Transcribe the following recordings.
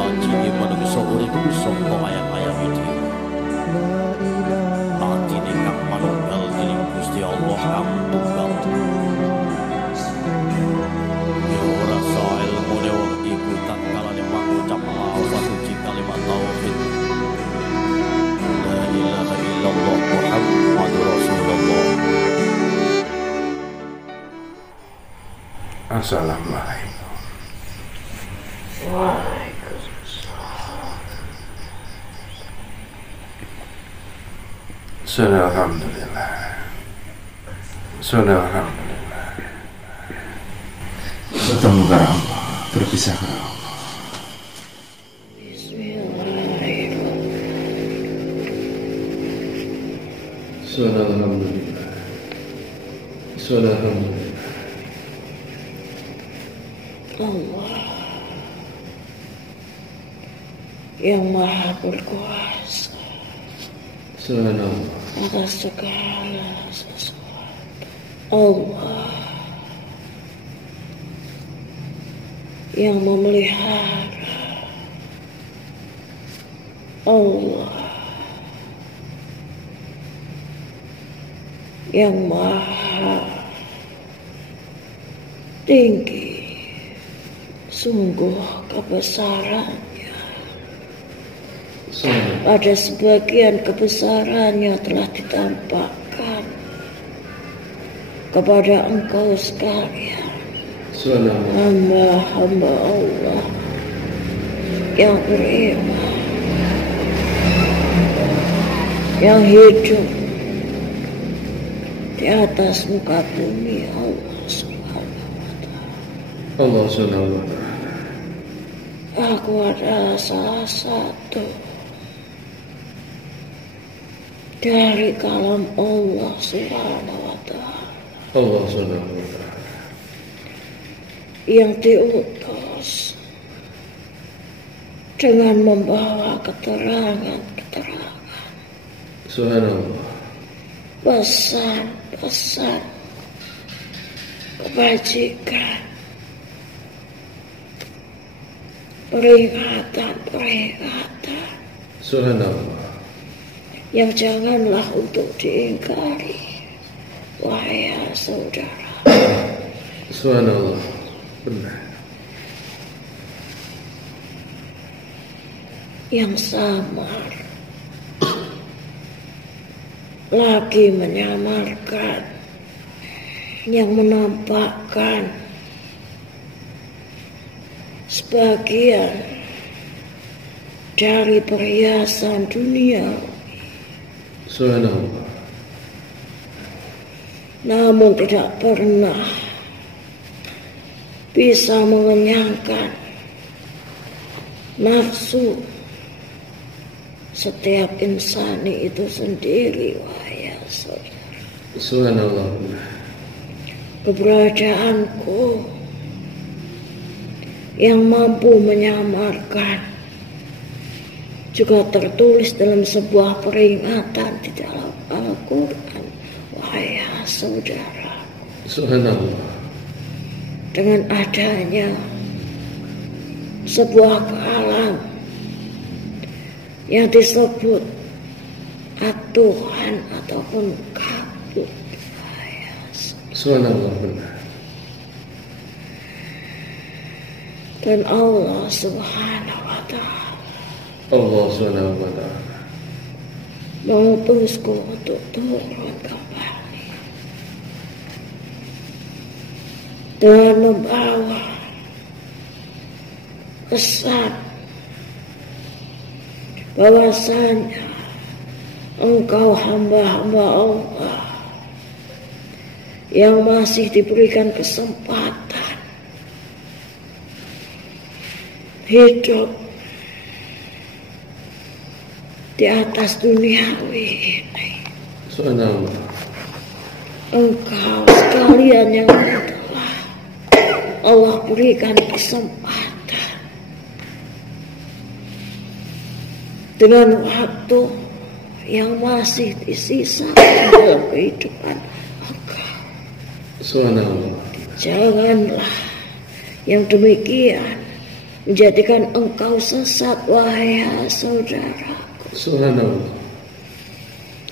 haji menungso urip saka ayam-ayam iki. Atine kang manunggal dening Gusti Allah kang tunggal. Ya ora sae ilmune wong iku tak kalane mangucap lafaz suci kalimat tauhid. La ilaha illallah Muhammadur Rasulullah. Assalamualaikum. Waalaikumsalam. Alhamdulillah. Alhamdulillah. Bertemu ke Allah, berpisah ke Allah. Alhamdulillah. Alhamdulillah. Allah yang maha berkuasa atas segala sesuatu. Allah yang memelihara. Allah yang maha tinggi. Sungguh kebesarannya. Pada sebagian kebesarannya telah ditampakkan kepada engkau sekalian, hamba-hamba Allah yang beriman, yang hidup di atas muka bumi Allah Subhanahu wa Ta'ala. Allah Subhanahu wa Ta'ala. Aku adalah salah satu dari kalam Allah Subhanahu wa Ta'ala. Allah Subhanahu wa Ta'ala. Yang diutus dengan membawa keterangan-keterangan. Subhanallah. Pesan-pesan kebajikan. Peringatan-peringatan. Subhanallah. Yang janganlah untuk diingkari, wahai saudara. Subhanallah. Benar. Yang samar lagi menyamarkan, yang menampakkan sebagian dari perhiasan dunia, Subhanallah. namun tidak pernah bisa mengenyangkan nafsu setiap insani itu sendiri, wahai saudara. Subhanallah. Keberadaanku yang mampu menyamarkan juga tertulis dalam sebuah peringatan di dalam Al-Quran, wahai saudara. Subhanallah. Dengan adanya sebuah kalam yang disebut Tuhan ataupun kabut, wahai Subhanallah. Benar. dan Allah Subhanahu wa Ta'ala Allah Subhanahu wa Ta'ala mengutusku untuk turun kembali dengan membawa pesan bahwasanya engkau hamba-hamba Allah yang masih diberikan kesempatan hidup di atas duniawi ini. Subhanallah. Engkau sekalian yang telah Allah berikan kesempatan dengan waktu yang masih disisa dalam kehidupan engkau. Subhanallah. Janganlah yang demikian menjadikan engkau sesat, wahai saudara. Subhanallah.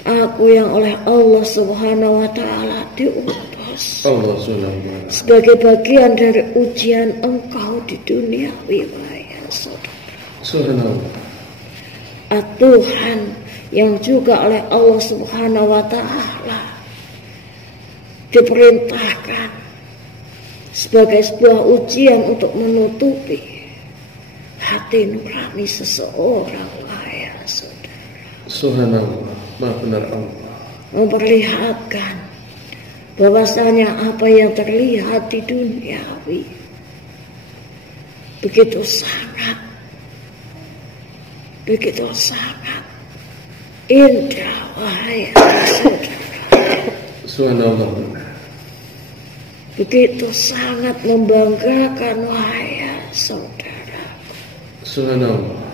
Aku yang oleh Allah Subhanahu wa Ta'ala diutus Allah Subhanahu sebagai bagian dari ujian engkau di dunia, wahai saudara. Subhanallah. Tuhan yang juga oleh Allah Subhanahu wa Ta'ala diperintahkan sebagai sebuah ujian untuk menutupi hati nurani seseorang, wahai saudara. Subhanallah. Maha benar Allah. Memperlihatkan bahwasanya apa yang terlihat di duniawi begitu sangat indah, wahai saudara. Subhanallah. Begitu sangat membanggakan, wahai saudara. Subhanallah.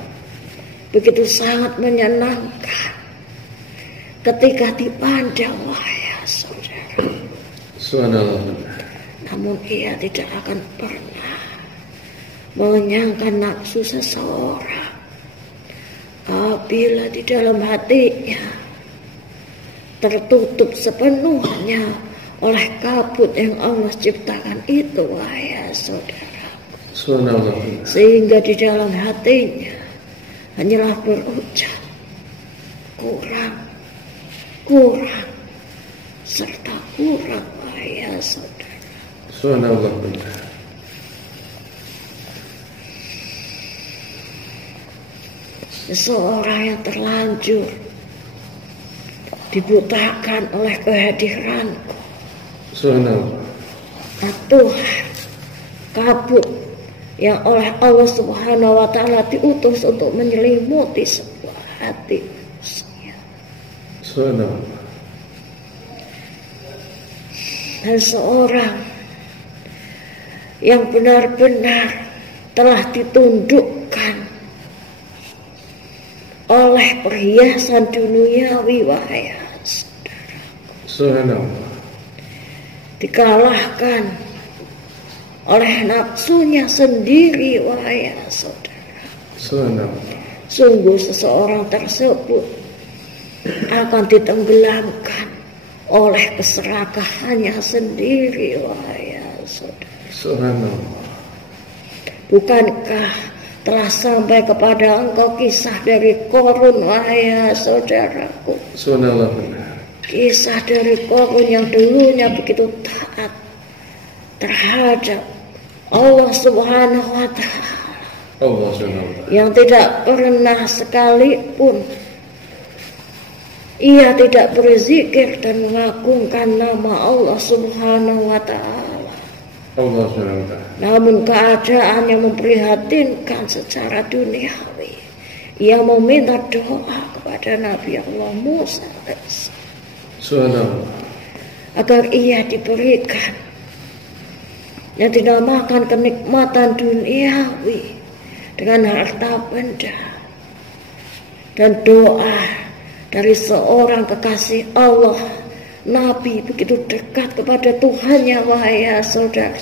Begitu sangat menyenangkan ketika dipandang, wahai saudara. Subhanallah. Namun ia tidak akan pernah menyangka nafsu seseorang apabila di dalam hatinya tertutup sepenuhnya oleh kabut yang Allah ciptakan itu, wahai saudara. Subhanallah. Sehingga di dalam hatinya hanyalah berucap kurang serta kurang, wahai saudara. Subhanallah. Seseorang yang terlanjur dibutakan oleh kehadiranku, Subhanallah. Tuhan, kabut yang oleh Allah Subhanahu wa Ta'ala diutus untuk menyelimuti sebuah hati manusia. Subhanallah. Dan seorang yang benar-benar telah ditundukkan oleh perhiasan duniawi, wahai saudara. Subhanallah. Dikalahkan oleh nafsunya sendiri, wahai saudara. Subhanallah. Sungguh seseorang tersebut akan ditenggelamkan oleh keserakahannya sendiri, wahai saudara. Subhanallah. Bukankah telah sampai kepada engkau kisah dari Qarun, wahai saudaraku? Subhanallah. Kisah dari Qarun yang dulunya begitu taat terhadap Allah Subhanahu wa Ta'ala, Allah Subhanahu. yang tidak pernah sekalipun ia tidak berzikir dan mengagungkan nama Allah Subhanahu wa Ta'ala. Allah Subhanahu. Namun keadaan yang memprihatinkan secara duniawi, ia meminta doa kepada Nabi Allah Musa Subhanallah. agar ia diberikan yang dinamakan kenikmatan duniawi dengan harta benda. Dan doa dari seorang kekasih Allah, Nabi begitu dekat kepada Tuhannya, wahai saudara.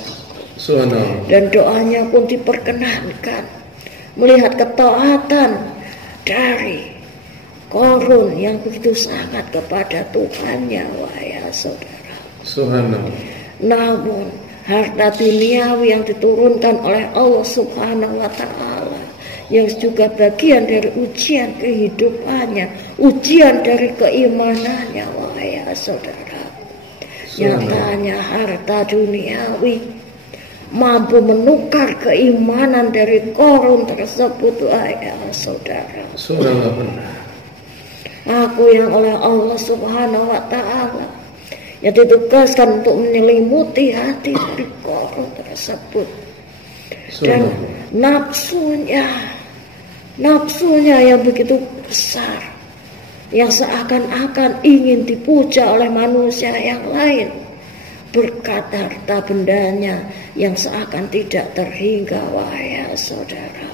Subhanallah. Dan doanya pun diperkenankan melihat ketaatan dari Qarun yang begitu sangat kepada Tuhannya, wahai saudara. Subhanallah. Namun harta duniawi yang diturunkan oleh Allah Subhanahu wa Ta'ala, yang juga bagian dari ujian kehidupannya, ujian dari keimanannya, wahai saudara. Nyatanya harta duniawi mampu menukar keimanan dari Qarun tersebut, wahai saudara. Subhanallah. Aku yang oleh Allah Subhanahu wa Ta'ala yang ditugaskan untuk menyelimuti hati dari Qarun tersebut. Dan nafsunya yang begitu besar, yang seakan-akan ingin dipuja oleh manusia yang lain, berkat harta bendanya yang seakan tidak terhingga, wahai saudara,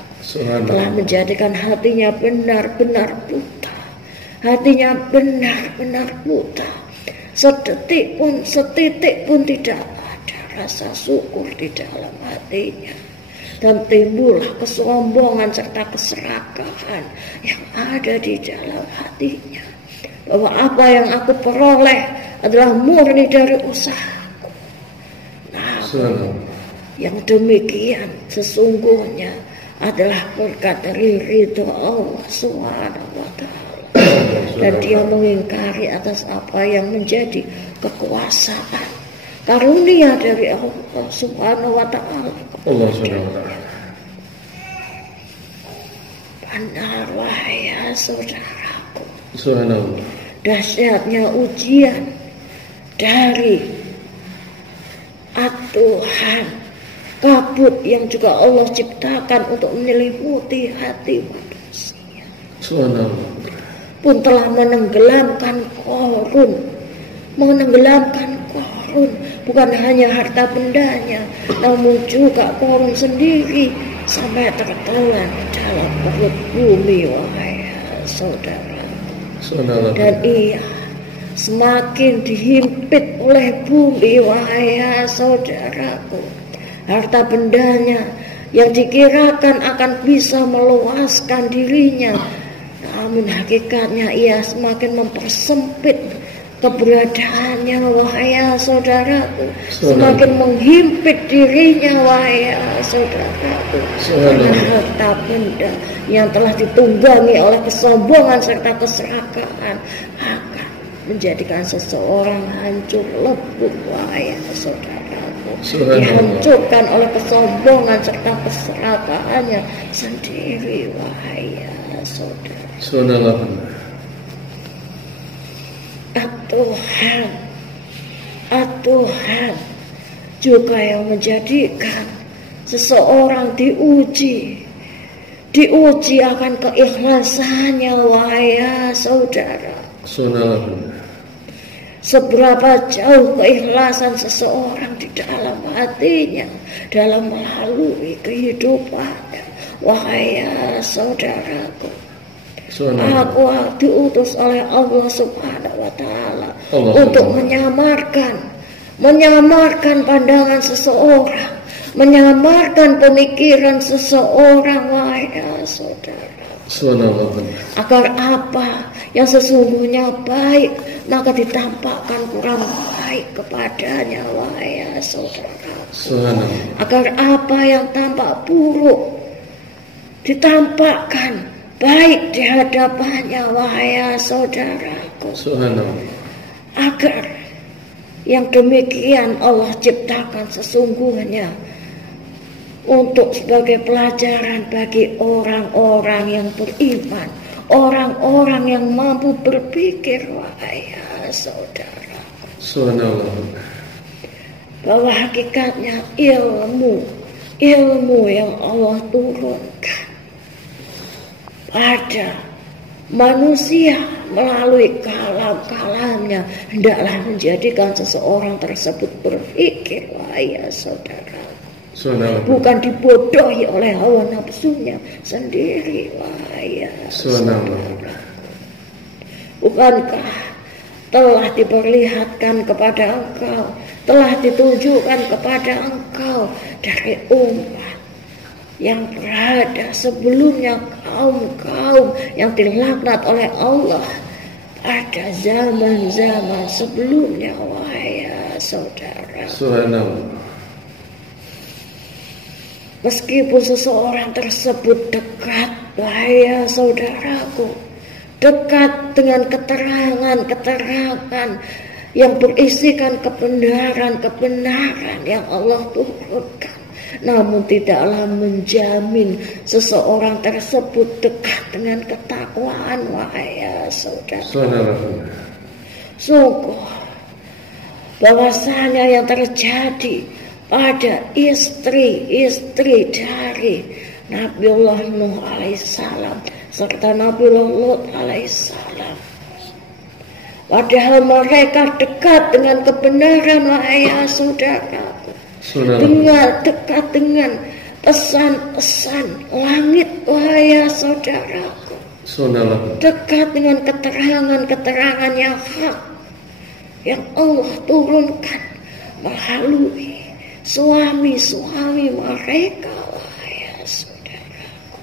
telah menjadikan hatinya benar-benar buta. Hatinya benar-benar buta. Setitik pun tidak ada rasa syukur di dalam hatinya. dan timbullah kesombongan serta keserakahan yang ada di dalam hatinya, bahwa apa yang aku peroleh adalah murni dari usahaku. Namun yang demikian sesungguhnya adalah berkat dari ridho Allah Subhanahu wa ta'ala, dan dia mengingkari atas apa yang menjadi kekuasaan karunia dari Allah Subhanahu wa ta'ala. Allah Subhanahu wa ta'ala. Benar ya saudaraku, Subhanallah. dahsyatnya ujian dari Tuhan kabut yang juga Allah ciptakan untuk menyelimuti hati manusia. Subhanallah. Pun telah menenggelamkan Korun, bukan hanya harta bendanya, namun juga Korun sendiri sampai tertelan dalam perut bumi, wahai saudara. Subhanallah. Dan ia semakin dihimpit oleh bumi, wahai saudaraku. Harta bendanya yang dikirakan akan bisa meluaskan dirinya, namun hakikatnya ia semakin mempersempit keberadaannya, wahai saudaraku. Semakin menghimpit dirinya, wahai saudaraku, karena harta benda yang telah ditunggangi oleh kesombongan serta keserakahan akan menjadikan seseorang hancur lebur, wahai saudaraku. Dihancurkan oleh kesombongan serta keserakahannya sendiri, wahai saudara. Subhanallah. Tuhan juga yang menjadikan seseorang diuji akan keikhlasannya, wahai saudara. Subhanallah. Seberapa jauh keikhlasan seseorang di dalam hatinya dalam melalui kehidupannya, wahai saudaraku. Aku diutus oleh Allah Subhanahu wa ta'ala untuk menyamarkan pandangan seseorang, menyamarkan pemikiran seseorang, wahai saudara. Agar apa yang sesungguhnya baik maka ditampakkan kurang baik kepadanya, wahai saudara. Agar apa yang tampak buruk ditampakkan baik di hadapannya, wahai saudaraku. Agar yang demikian Allah ciptakan sesungguhnya untuk sebagai pelajaran bagi orang-orang yang beriman, orang-orang yang mampu berpikir, wahai saudara. Bahwa hakikatnya ilmu yang Allah turunkan pada manusia melalui kalam-kalamnya hendaklah menjadikan seseorang tersebut berpikir, wahai saudara. Bukan dibodohi oleh hawa nafsunya sendiri, wahai saudara. Bukankah telah diperlihatkan kepada engkau, telah ditunjukkan kepada engkau dari umat yang berada sebelumnya, kaum-kaum yang dilaknat oleh Allah pada zaman-zaman sebelumnya, wahai saudara. Meskipun seseorang tersebut dekat, wahai saudaraku, dekat dengan keterangan yang berisikan kebenaran yang Allah turunkan, namun tidaklah menjamin seseorang tersebut dekat dengan ketakwaan, wahai saudara. Sungguh bahwasanya yang terjadi pada istri-istri dari Nabiullah Nuh alaihissalam serta Nabiullah Lut alaihissalam, padahal mereka dekat dengan kebenaran, wahai saudara, dekat dengan pesan-pesan langit, wahai saudaraku, dekat dengan keterangan yang hak yang Allah turunkan melalui suami-suami mereka, wahai saudaraku.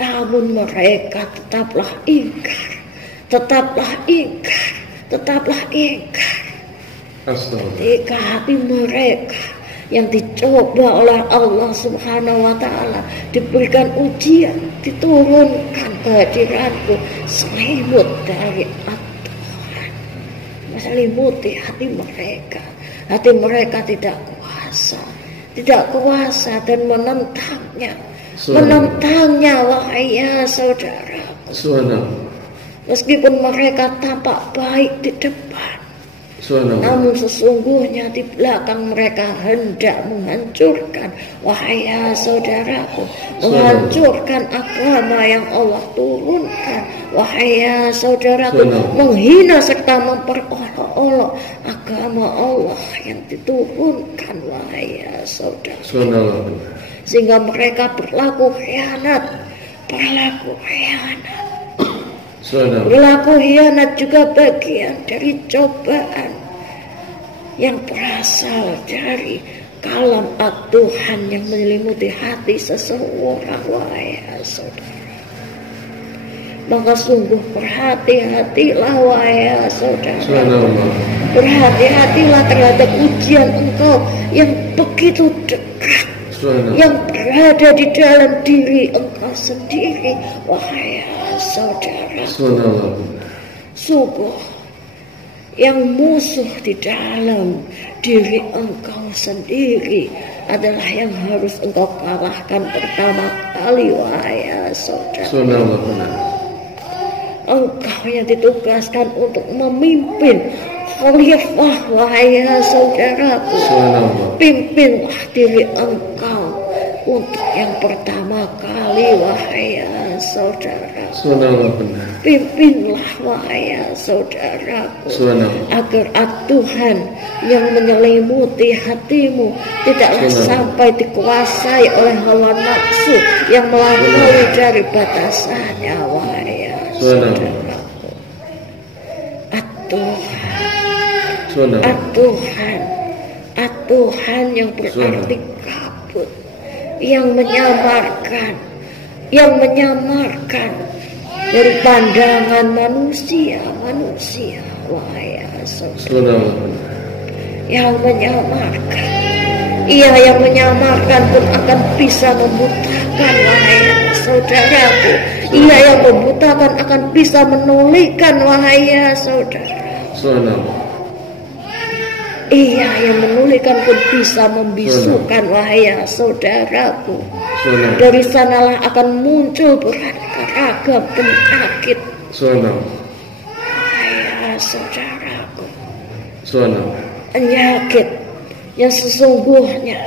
Namun mereka tetaplah ingkar, tetaplah ingkar, tetaplah ingkar. Ketika hati mereka yang dicoba oleh Allah Subhanahu wa Ta'ala, diberikan ujian, diturunkan kehadiranku, selimut dari Tuhan meselimuti hati mereka. Hati mereka tidak kuasa dan menentangnya. Menentangnya, wahai ya saudara. Meskipun mereka tampak baik di depan, namun sesungguhnya di belakang mereka hendak menghancurkan, wahai ya saudaraku, menghancurkan agama yang Allah turunkan, wahai ya saudaraku, menghina serta memperolok-olok agama Allah yang diturunkan, wahai ya saudaraku. Sehingga mereka berlaku khianat. Berlaku khianat juga bagian dari cobaan yang berasal dari kalam Tuhan yang menyelimuti hati seseorang, wahai saudara. Maka sungguh berhati-hatilah, wahai saudara. Berhati-hatilah terhadap ujian engkau yang begitu dekat, yang berada di dalam diri engkau sendiri, wahai saudara. Sungguh yang musuh di dalam diri engkau sendiri adalah yang harus engkau kalahkan pertama kali, wahai saudara. Engkau yang ditugaskan untuk memimpin khalifah, wahai saudaraku. Pimpinlah diri engkau untuk yang pertama kali, wahai saudara. Pimpinlah, wahai saudaraku, agar Tuhan yang menyelimuti hatimu tidaklah sampai dikuasai oleh hawa nafsu yang melampaui dari batasannya, wahai saudaraku. Tuhan yang berarti kabut, yang menyamarkan dari pandangan manusia, wahai saudara. Yang menyamarkan, yang menyamarkan pun akan bisa membutakan, wahai saudaraku. Yang membutakan akan bisa menulikan, wahai saudara. Yang menulikan pun bisa membisukan, wahai saudaraku. Dari sanalah akan muncul beraneka ragam penyakit, wahai saudaraku. Penyakit yang sesungguhnya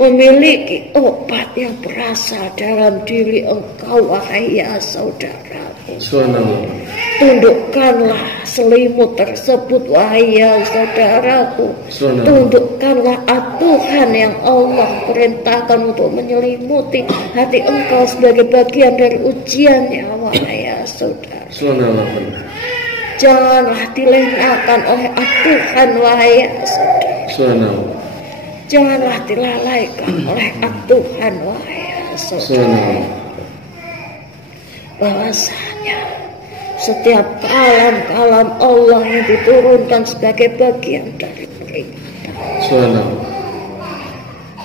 memiliki obat yang berasal dalam diri engkau, wahai saudaraku. Tundukkanlah selimut tersebut, wahai saudaraku. Tundukkanlah Tuhan yang Allah perintahkan untuk menyelimuti hati engkau sebagai bagian dari ujiannya, wahai saudara. Janganlah dilenakan oleh Tuhan, wahai saudara. Janganlah dilalaikan oleh Tuhan, wahai saudara. Bahwasanya setiap kalam Allah yang diturunkan sebagai bagian dari perintah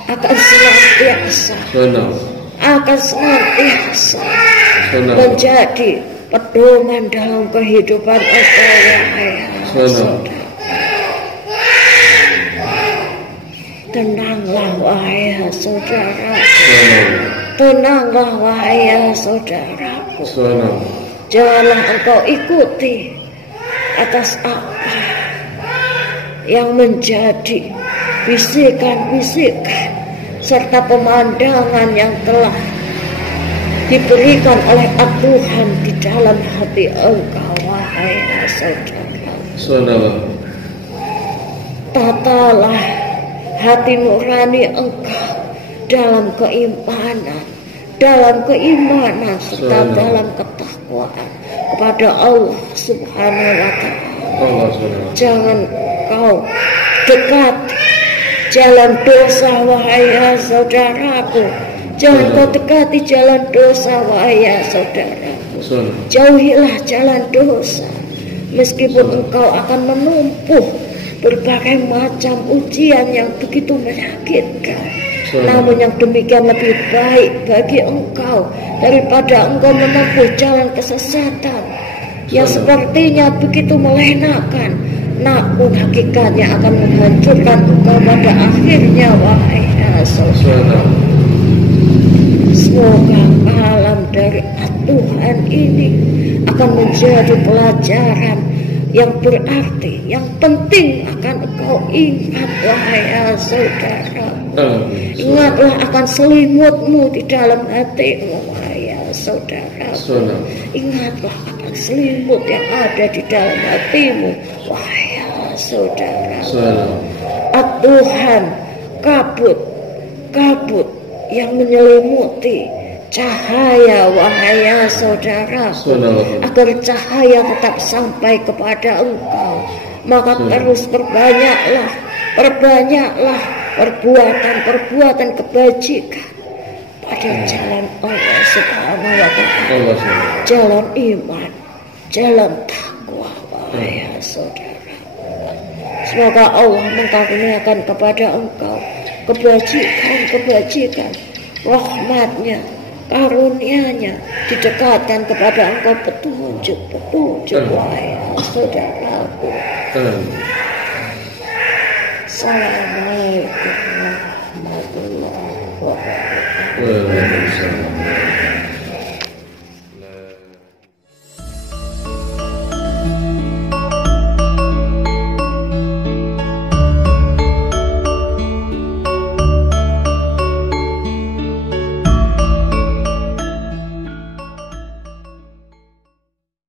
akan senantiasa menjadi pedoman dalam kehidupan engkau, wahai saudara. Tenanglah, wahai saudara. Tenanglah, wahai saudaraku. Janganlah engkau ikuti atas apa yang menjadi bisikan-bisikan serta pemandangan yang telah diberikan oleh Tuhan di dalam hati engkau, wahai saudara. Tatalah hati nurani engkau dalam keimanan serta dalam ketakwaan kepada Allah Subhanahu wa Ta'ala. Jangan kau dekat jalan dosa, wahai saudaraku. Jangan kau dekati jalan dosa, wahai saudara. Jauhilah jalan dosa. Meskipun engkau akan menempuh berbagai macam ujian yang begitu menyakitkan, namun yang demikian lebih baik bagi engkau daripada engkau menempuh jalan kesesatan yang sepertinya begitu melenakan, namun hakikatnya akan menghancurkan engkau pada akhirnya, wahai saudara. Semoga alam dari Tuhan ini akan menjadi pelajaran yang berarti, yang penting akan engkau ingat, wahai saudara. Ingatlah akan selimutmu di dalam hatimu, wahai saudara. Ingatlah akan selimut yang ada di dalam hatimu, wahai saudara. Tuhan kabut yang menyelimuti cahaya, wahai saudara, agar cahaya tetap sampai kepada engkau. Maka terus perbanyaklah perbuatan kebajikan pada jalan Allah Subhanahu wa Ta'ala, jalan iman, jalan takwa, wahai saudara. Semoga Allah mengkaruniakan kepada engkau kebajikan, rahmatnya, karunia-Nya, didekatkan kepada engkau petunjuk, wahai saudaraku. Assalamualaikum warahmatullahi wabarakatuh.